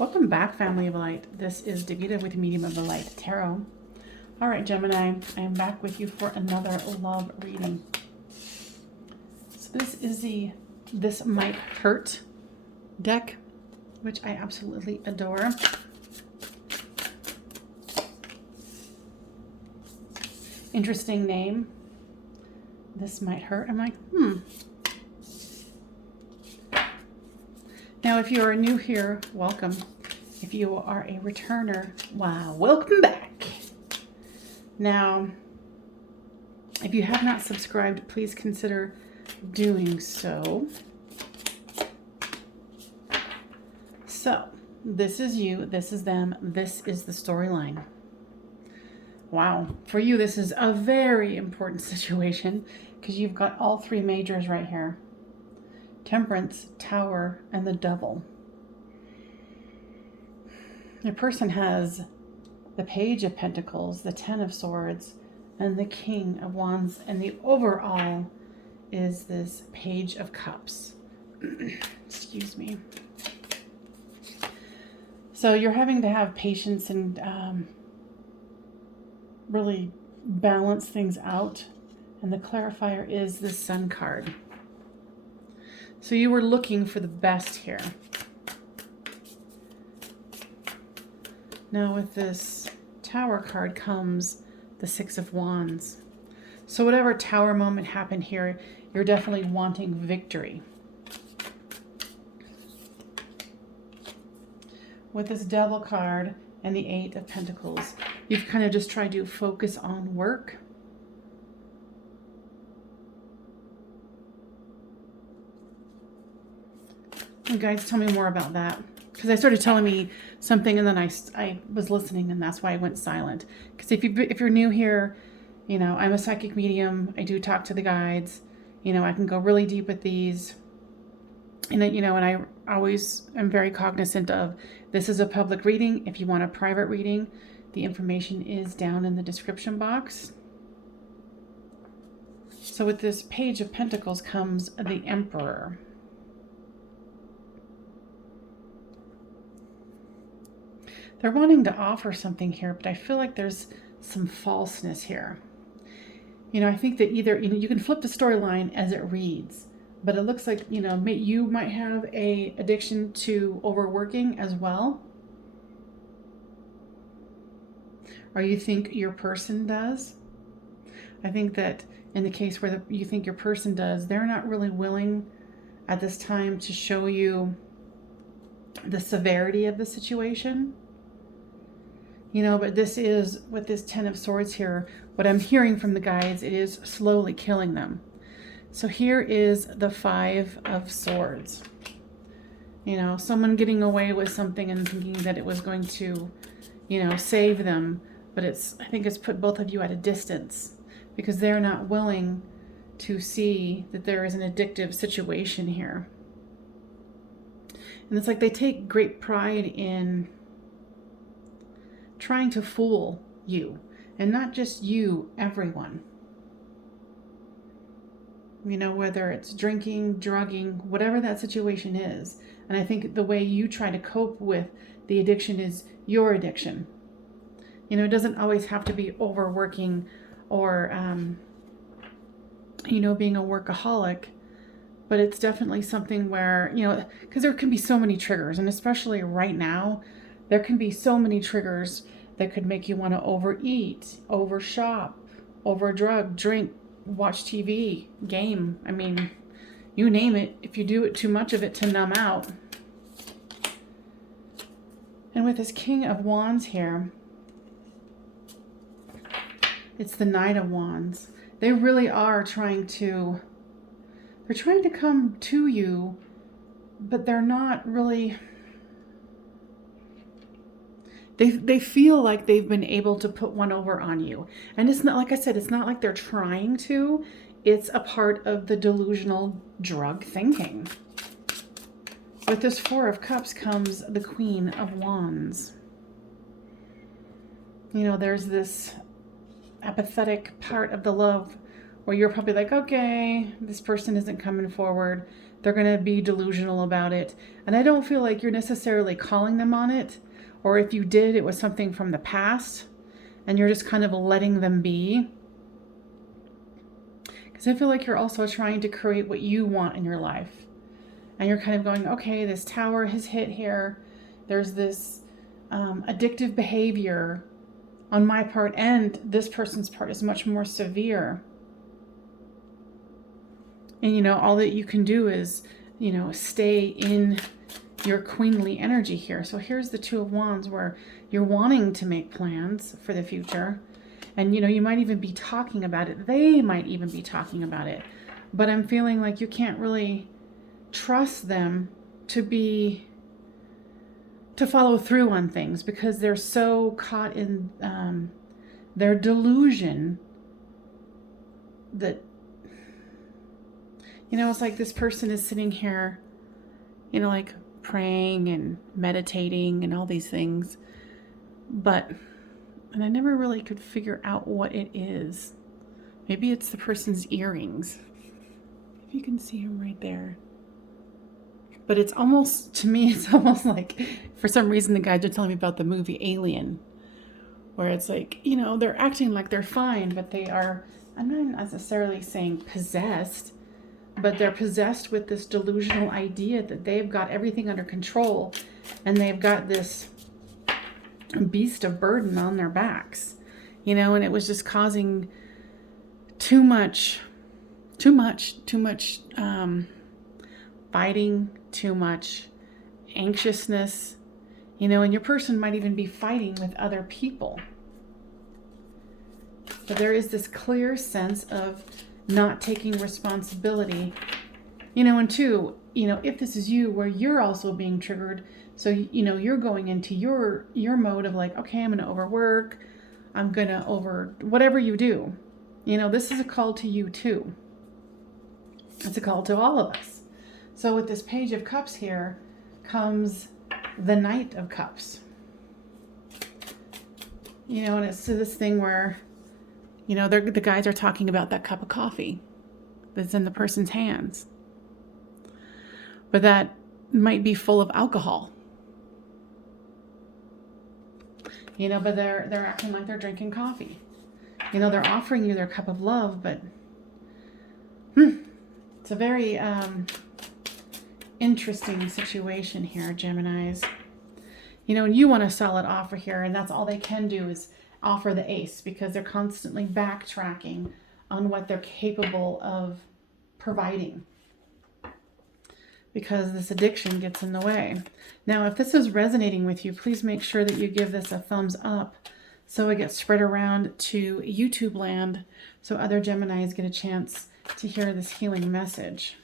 Welcome back, family of light. This is Davida with Medium of the Light Tarot. All right, Gemini, I am back with you for another love reading. So this is the This Might Hurt deck, which I absolutely adore. Interesting name. This Might Hurt. I'm like, Now, if you are new here, welcome. If you are a returner, wow, welcome back. Now, if you have not subscribed, please consider doing so. So, this is you, this is them, this is the storyline. Wow, for you, this is a very important situation because you've got all three majors right here. Temperance, Tower, and the Devil. Your person has the Page of Pentacles, the Ten of Swords, and the King of Wands, and the overall is this Page of Cups. Excuse me. So you're having to have patience and really balance things out, and the clarifier is the Sun card. So you were looking for the best here. Now with this Tower card comes the Six of Wands. So whatever Tower moment happened here, you're definitely wanting victory. With this Devil card and the Eight of Pentacles, you've kind of just tried to focus on work. And guys, tell me more about that. Because I started telling me something and then I was listening and that's why I went silent. Because if you're new here, you know, I'm a psychic medium. I do talk to the guides. You know, I can go really deep with these. And, you know, and I always am very cognizant of this is a public reading. If you want a private reading, the information is down in the description box. So with this Page of Pentacles comes the Emperor. They're wanting to offer something here, but I feel like there's some falseness here. You know, I think that either, you can flip the storyline as it reads, but it looks like, you know, you might have a addiction to overworking as well. Or you think your person does. I think that in the case where you think your person does, they're not really willing at this time to show you the severity of the situation. You know, but this is, with this Ten of Swords here, what I'm hearing from the guides, it is slowly killing them. So here is the Five of Swords. You know, someone getting away with something and thinking that it was going to, you know, save them. But I think it's put both of you at a distance because they're not willing to see that there is an addictive situation here. And it's like they take great pride in trying to fool you, and not just you, everyone. You know, whether it's drinking, drugging, whatever that situation is. And I think the way you try to cope with the addiction is your addiction. You know, it doesn't always have to be overworking or, you know, being a workaholic, but it's definitely something where, you know, because there can be so many triggers, and especially right now, there can be so many triggers that could make you want to overeat, overshop, overdrug, drink, watch TV, game. I mean, you name it. If you do it too much of it to numb out. And with this King of Wands here, it's the Knight of Wands. They really are trying to come to you, but they're not really. They feel like they've been able to put one over on you. And it's not, like I said, it's not like they're trying to. It's a part of the delusional drug thinking. With this Four of Cups comes the Queen of Wands. You know, there's this apathetic part of the love Or you're probably like, okay, this person isn't coming forward. They're going to be delusional about it. And I don't feel like you're necessarily calling them on it. Or if you did, it was something from the past and you're just kind of letting them be. Because I feel like you're also trying to create what you want in your life. And you're kind of going, okay, this tower has hit here. There's this addictive behavior on my part, and this person's part is much more severe. And, all that you can do is, stay in your queenly energy here. So here's the Two of Wands where you're wanting to make plans for the future. And, you might even be talking about it. They might even be talking about it. But I'm feeling like you can't really trust them to follow through on things because they're so caught in their delusion that, it's like this person is sitting here, like praying and meditating and all these things. And I never really could figure out what it is. Maybe it's the person's earrings. If you can see them right there. But it's almost, to me, it's almost like, for some reason, the guys are telling me about the movie Alien, where it's like, they're acting like they're fine, but they are, I'm not necessarily saying possessed, but they're possessed with this delusional idea that they've got everything under control and they've got this beast of burden on their backs, and it was just causing too much fighting, too much anxiousness, and your person might even be fighting with other people. But there is this clear sense of not taking responsibility, and two, if this is you where you're also being triggered, so, you're going into your mode of like, okay, I'm going to overwork, I'm going to whatever you do, this is a call to you too. It's a call to all of us. So with this Page of Cups here comes the Knight of Cups. And it's this thing where, the guys are talking about that cup of coffee that's in the person's hands. But that might be full of alcohol. But they're acting like they're drinking coffee. They're offering you their cup of love, but it's a very interesting situation here, Geminis. And you want a solid offer here, and that's all they can do is offer the ace because they're constantly backtracking on what they're capable of providing because this addiction gets in the way. Now, if this is resonating with you, please make sure that you give this a thumbs up so it gets spread around to YouTube land so other Geminis get a chance to hear this healing message.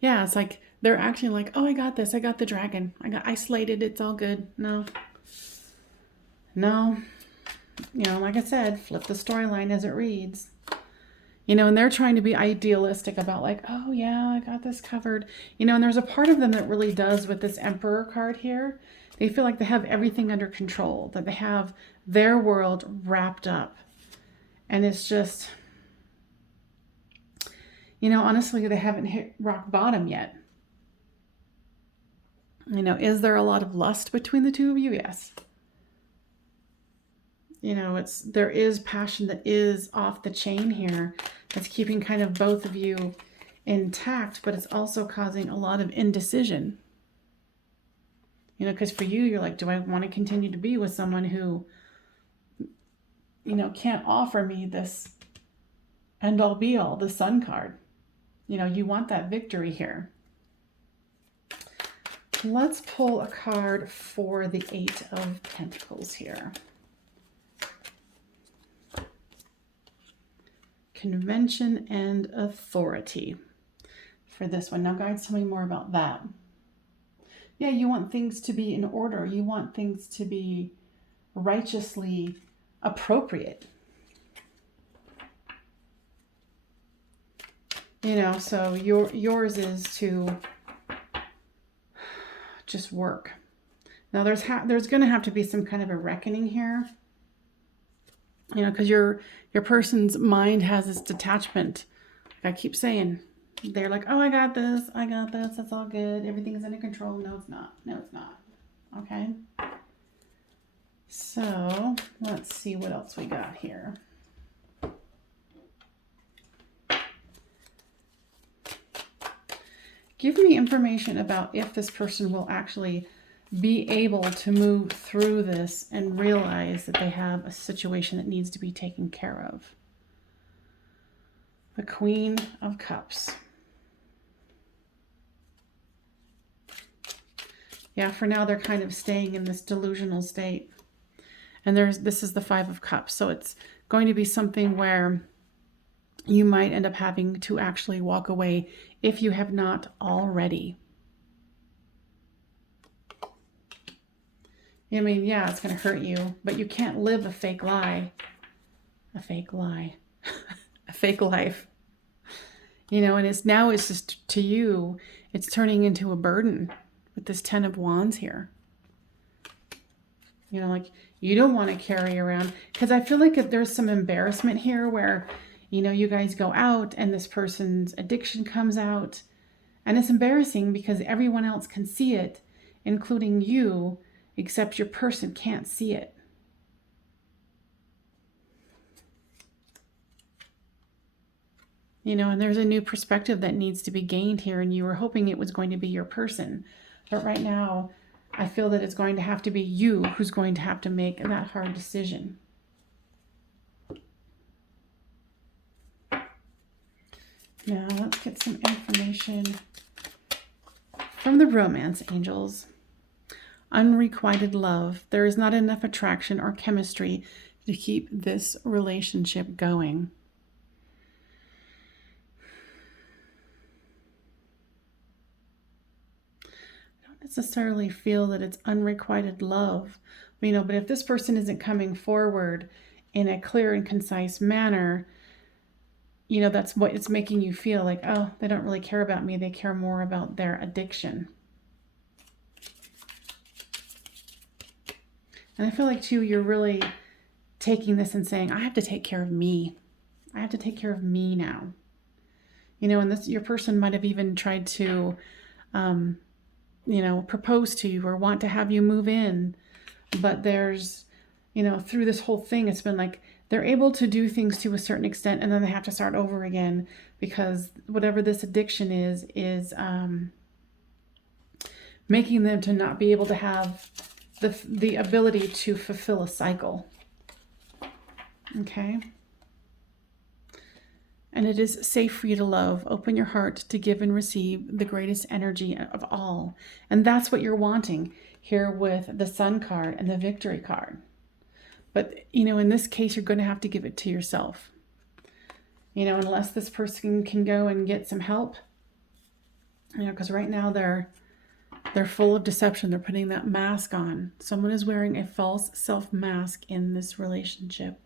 Yeah, it's like they're acting like, oh, I got this. I got the dragon. I got isolated. It's all good. No. Like I said, flip the storyline as it reads. And they're trying to be idealistic about like, oh yeah, I got this covered. And there's a part of them that really does with this Emperor card here. They feel like they have everything under control, that they have their world wrapped up. And it's just, honestly, they haven't hit rock bottom yet. Is there a lot of lust between the two of you? Yes. There is passion that is off the chain here. That's keeping kind of both of you intact, but it's also causing a lot of indecision. Because for you, you're like, do I want to continue to be with someone who, can't offer me this end all be all, the Sun card? You want that victory here. Let's pull a card for the Eight of Pentacles here. Convention and authority for this one. Now, guides, tell me more about that. Yeah, you want things to be in order. You want things to be righteously appropriate. So yours is to just work. Now there's going to have to be some kind of a reckoning here, you know, because your person's mind has this detachment. Like I keep saying, they're like, oh, I got this, that's all good, everything's under control. No, it's not. No, it's not. Okay. So let's see what else we got here. Give me information about if this person will actually be able to move through this and realize that they have a situation that needs to be taken care of. The Queen of Cups. Yeah, for now they're kind of staying in this delusional state. And this is the Five of Cups. So it's going to be something where you might end up having to actually walk away if you have not already. I mean, yeah, it's going to hurt you, but you can't live a fake lie. A fake lie. A fake life. You know, and it's just to you, it's turning into a burden with this Ten of Wands here. You know, like you don't want to carry around, because I feel like if there's some embarrassment here where, you know, you guys go out and this person's addiction comes out, and it's embarrassing because everyone else can see it, including you, except your person can't see it. You know, and there's a new perspective that needs to be gained here, and you were hoping it was going to be your person. But right now, I feel that it's going to have to be you who's going to have to make that hard decision. Now, let's get some information from the romance angels. Unrequited love. There is not enough attraction or chemistry to keep this relationship going. I don't necessarily feel that it's unrequited love, you know, but if this person isn't coming forward in a clear and concise manner, you know, that's what it's making you feel like, oh, they don't really care about me. They care more about their addiction. And I feel like, too, you're really taking this and saying, I have to take care of me. I have to take care of me now. You know, and this, your person might have even tried to, you know, propose to you or want to have you move in. But there's, you know, through this whole thing, it's been like they're able to do things to a certain extent, and then they have to start over again because whatever this addiction is making them to not be able to have the ability to fulfill a cycle. Okay. And it is safe for you to love. Open your heart to give and receive the greatest energy of all. And that's what you're wanting here with the Sun card and the Victory card. But, you know, in this case, you're going to have to give it to yourself. You know, unless this person can go and get some help. You know, because right now they're full of deception. They're putting that mask on. Someone is wearing a false self mask in this relationship.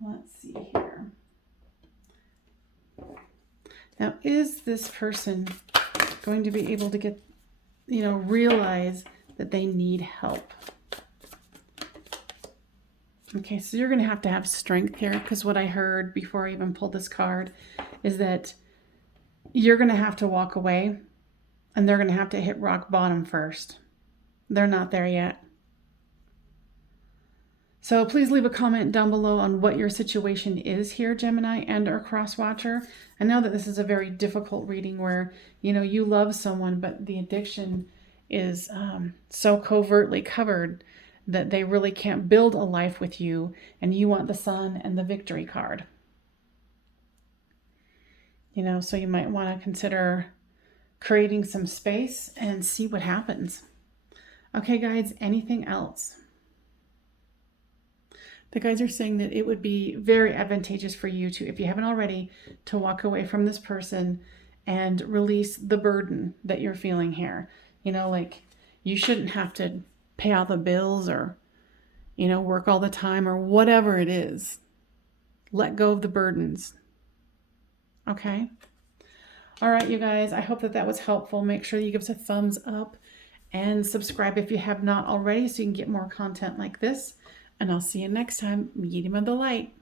Let's see here. Now, is this person going to be able to get, you know, realize that they need help? Okay, so you're going to have strength here, because what I heard before I even pulled this card is that you're going to have to walk away and they're going to have to hit rock bottom first. They're not there yet. So please leave a comment down below on what your situation is here, Gemini and or cross watcher. I know that this is a very difficult reading where, you know, you love someone, but the addiction is so covertly covered that they really can't build a life with you, and you want the Sun and the Victory card. You know, so you might want to consider creating some space and see what happens. Okay, guys, anything else? The guys are saying that it would be very advantageous for you to, if you haven't already, to walk away from this person and release the burden that you're feeling here. You know, like you shouldn't have to pay all the bills or, you know, work all the time or whatever it is. Let go of the burdens. Okay? All right, you guys, I hope that that was helpful. Make sure you give us a thumbs up and subscribe if you have not already so you can get more content like this. And I'll see you next time, Medium of the Light.